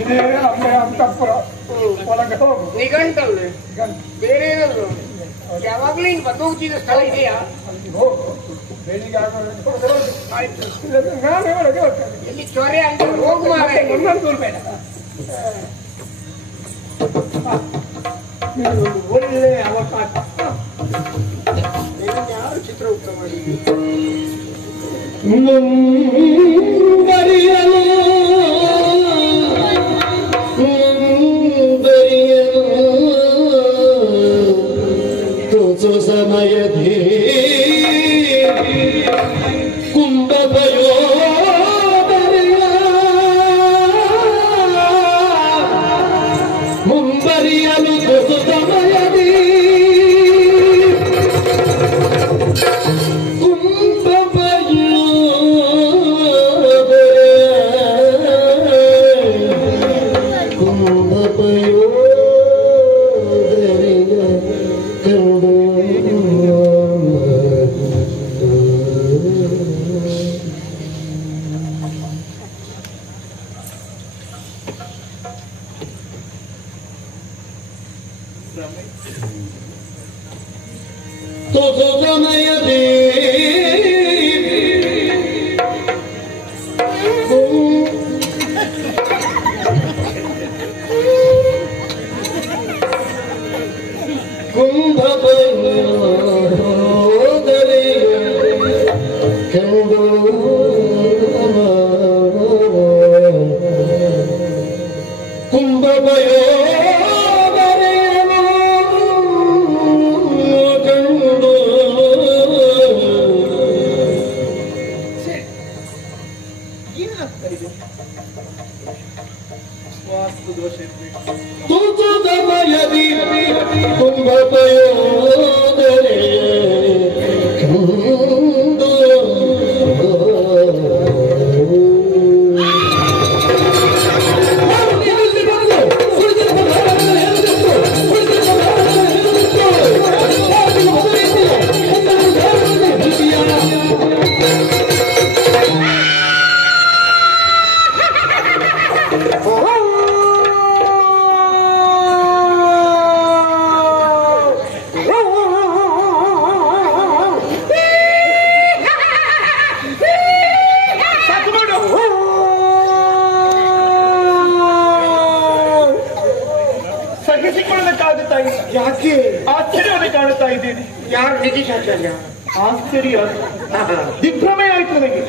ಇದೇ ಅಮ್ಮೆ ಅಂತಪುರ ಒಳಗೆ ಹೋಗು. ನಿಘಂಟಲ್ವೇ ಬೇರೆ ಏನಾದ್ರು ಯಾವಾಗ್ಲೂ ಹಿಂಗ್ ಬಂದು ಹೋಗ್ತಿದ್ದ ಸ್ಥಳ ಇದೆಯಾ? ಹೋಗು ಬೆಳಿಗ್ಗೆ ಆಯ್ತು, ನಾನೇ ಒಳಗೆ ಹೋಗ್ತೇನೆ. ಇಲ್ಲಿ ಚೊರೆ ಅಂತ ಹೋಗು ಮಾರೆ. ನನ್ನನ್ನು ಬೇಡ. ಒಳ್ಳೆ ಅವಕಾಶ. ಯಾರು ಚಿತ್ರ ಉತ್ತಮ ಮಾಡಿ ಸಮಯದಿ ಕುಂಭಭಯೋ ಮುಂಬರಿಯಲು ತುಸು ಸಮಯದಿ ಕುಂಭಭಯೋ ಕುಂಭಭಯೋ ಯಾಕೆ ಆಶ್ಚರ್ಯವನ್ನು ಕಾಣುತ್ತಾ ಇದ್ದೇನೆ. ಯಾರು ನಿತೀಶಾಚಾರ್ಯ? ಆಶ್ಚರ್ಯ ದಿಗ್ಭ್ರಮೆ ಆಯ್ತು ನನಗೆ.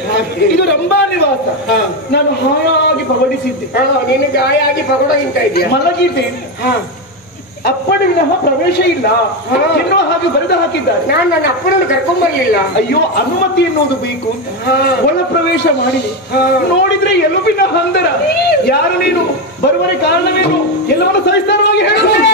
ಇದು ರಂಭಾ ನಿವಾಸ. ನಾನು ಹಾಯಾಗಿ ಪಗಡಿಸಿದ್ದೆ. ನಿನ್ನ ಗಾಯ ಆಗಿ ಪಗೋಡ ತಿಂತ ಇದೆಯಾ? ಮಲಗಿದ್ದೆ. ಅಪ್ಪಡಿ ವಿನಃ ಪ್ರವೇಶ ಇಲ್ಲ ಎನ್ನುವ ಹಾಗೆ ಬರೆದು ಹಾಕಿದ್ದಾರೆ. ನಾನು ನನ್ನ ಅಪ್ಪನನ್ನು ಕರ್ಕೊಂಡ್ ಬರ್ಲಿಲ್ಲ. ಅಯ್ಯೋ, ಅನುಮತಿ ಎನ್ನುವುದು ಬೇಕು. ಒಳ ಪ್ರವೇಶ ಮಾಡಿ ನೋಡಿದ್ರೆ ಎಲುಬಿನ ಹಂದರ. ಯಾರು ನೀನು? ಬರುವರೆ ಕಾರಣವೇನು? ಎಲ್ಲವನ್ನು ಸವಿಸ್ತಾರವಾಗಿ ಹೇಳುತ್ತೇನೆ.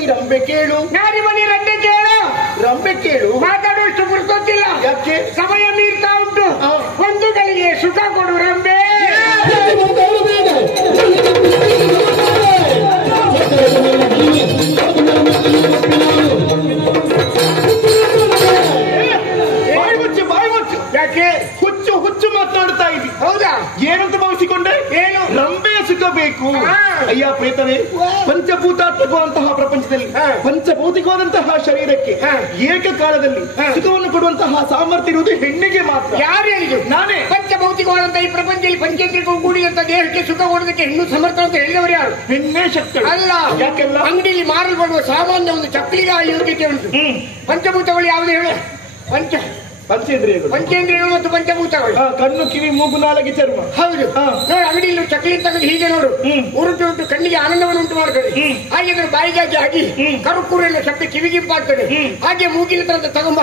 ಮನಿ ರಂಬೆ ಕೇಳು, ನಾರಿ ಮನಿ ರಂಬೆ ಕೇಳು, ರಂಬೆ ಕೇಳು. ಮಾತಾಡುವಷ್ಟು ಗುರುತಿಲ್ಲ, ಯಾಕೆ? ಸಮಯ ಮೀರ್ತಾ ಉಂಟು. ಹಾ. ಬಂಧುಗಳಿಗೆ ಸುಖ ಕೊಡು ರಂಬೆ. ಬಾಯಿ ಮುಚ್ಚು, ಬಾಯಿ ಮುಚ್ಚು. ಯಾಕೆ? ಹುಚ್ಚು ಹುಚ್ಚು ಮಾತನಾಡ್ತಾ ಇದ್ದಿ. ಹೌದಾ? ಏನಂತ ಭಾವಿಸಿಕೊಂಡೆ? ಏನು? ರಂಬೆಯ ಸುಖ ಬೇಕು. ಹಾ. ಅಯ್ಯ ಪ್ರೇತವೇ, ಪಂಚಭೂತಾತ್ಮಕವಾದಂತಹ ಪ್ರಪಂಚದಲ್ಲಿ ಹಾ. ಪಂಚಭೌತಿಕವಾದಂತಹ ಶರೀರಕ್ಕೆ ಹಾ. ಏಕಕಾಲದಲ್ಲಿ ಹಾ. ಸುಖವನ್ನು ಕೊಡುವಂತಹ ಸಾಮರ್ಥ್ಯ ಇರುವುದು ಹೆಣ್ಣಿಗೆ ಮಾತ್ರ. ಯಾರು ಹೇಳಿದ್ರು? ನಾನೇ. ಪಂಚಭೌತಿಕವಾದಂತ ಈ ಪ್ರಪಂಚದಲ್ಲಿ ಪಂಚೇಂದ್ರಿಗೂ ಕೂಡಿದಂತ ದೇಹಕ್ಕೆ ಸುಖ ಕೊಡೋದಕ್ಕೆ ಹೆಣ್ಣು ಸಮರ್ಥ ಅಂತ ಹೇಳಿದವರು ಯಾರು? ಹೆಣ್ಣೇ ಶಕ್ತಿ ಅಲ್ಲ. ಯಾಕೆಲ್ಲ? ಅಂಗಡಿಯಲ್ಲಿ ಮಾರಲ್ಪಡುವ ಸಾಮಾನ್ಯ ಒಂದು ಚಪ್ಪಲಿಗೆ ಆ ಯೋಗ್ಯತೆ ಉಂಟು. ಪಂಚಭೂತಗಳು ಯಾವುದು ಹೇಳು? ಪಂಚೇಂದ್ರಿಯಗಳು, ಪಂಚೇಂದ್ರಿಯಗಳು ಮತ್ತು ಪಂಚಭೂತಗಳು. ಕಣ್ಣು, ಕಿವಿ, ಮೂಗು, ನಾಲಿಗೆ, ಚರ್ಮ. ಹೌದು. ಹಾ. ನೋಡಿ, ಅಂಗಡಿಯಲ್ಲಿ ಚಕ್ಲಿ ತೆಗೆದು ಹೀಗೆ ನೋಡು, ಉರುಟು ಉಂಟು ಕಣ್ಣಿಗೆ ಆನಂದವನ್ನು ಉಂಟು ಮಾಡ್ತದೆ. ಹಾಗೆ ಅದರ ಬಾಯಿಗಾಗಿ ಆಗಿ ಕರುಕುರು ಎನ್ನುವ ಶಬ್ದ ಕಿವಿಗಿಂಪಾಗ್ತದೆ. ಹಾಗೆ ಮೂಗಿನ ತರದ ತಗೊಂಬ,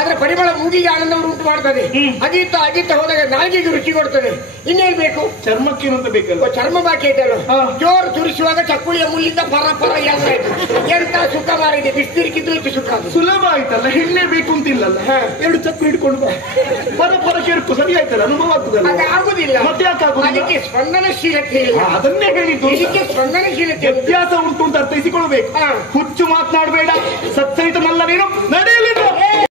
ಅದರ ಪರಿಮಳ ಮೂಗಿಗೆ ಆನಂದವನ್ನು ಉಂಟು ಮಾಡ್ತದೆ. ಅಗಿತ್ತ ಹೋದಾಗ ನಾಲಿಗೆಗೆ ರುಚಿ ಕೊಡ್ತದೆ. ಇನ್ನೇನ್ ಬೇಕು? ಚರ್ಮಕ್ಕೇನು ಅಂತ ಬೇಕಲ್ಲ? ಚರ್ಮ ಬಾಕಿ ಐತಲ್ಲ, ಹಾ. ಜೋರು ತುರಿಸುವಾಗ ಚಕ್ಕುಳಿಯ ಮುಳ್ಳಿಂದ ಪರ ಆಯ್ತು. ಎಂತ ಸುಖ ಮಾರಿದೆ, ಬಿಸ್ತಿರಿಕಿದ್ದು ಹೆಚ್ಚು ಸುಖ. ಅದು ಸುಲಭ ಆಯ್ತಲ್ಲ, ಹೆಣ್ಣೆ ಬೇಕು ಅಂತಿಲ್ಲಲ್ಲ. ಹಾ. ಎರಡು ಚಕ್ರ ಹಿಡ್ಕೊಂಡು ಬಾ, ಪರ ಕೆರುಕು ಸರಿ ಆಯ್ತಲ್ಲ, ಅನುಭವ ಆಗ್ತದಲ್ಲ. ಅದು ಆಗುದಿಲ್ಲ. ಮತ್ತೆ ಯಾಕೆ ಆಗುದಿಲ್ಲ? ಅದಕ್ಕೆ ಸ್ಪಂದನಶೀಲತೆ ಇಲ್ಲ. ಅದನ್ನೇ ಹೇಳಿದ್ದು. ಇದಕ್ಕೆ ಸ್ಪಂದನಶೀಲತೆ ವ್ಯತ್ಯಾಸ ಉಂಟು ಅಂತ ಅರ್ಥೈಸಿಕೊಳ್ಬೇಕು. ಹಾ. ಹುಚ್ಚು ಮಾತನಾಡಬೇಡ, ಸತ್ಸಹಿತ ಮಲ್ಲ ನೀನು ನಡೆಯಲಿ.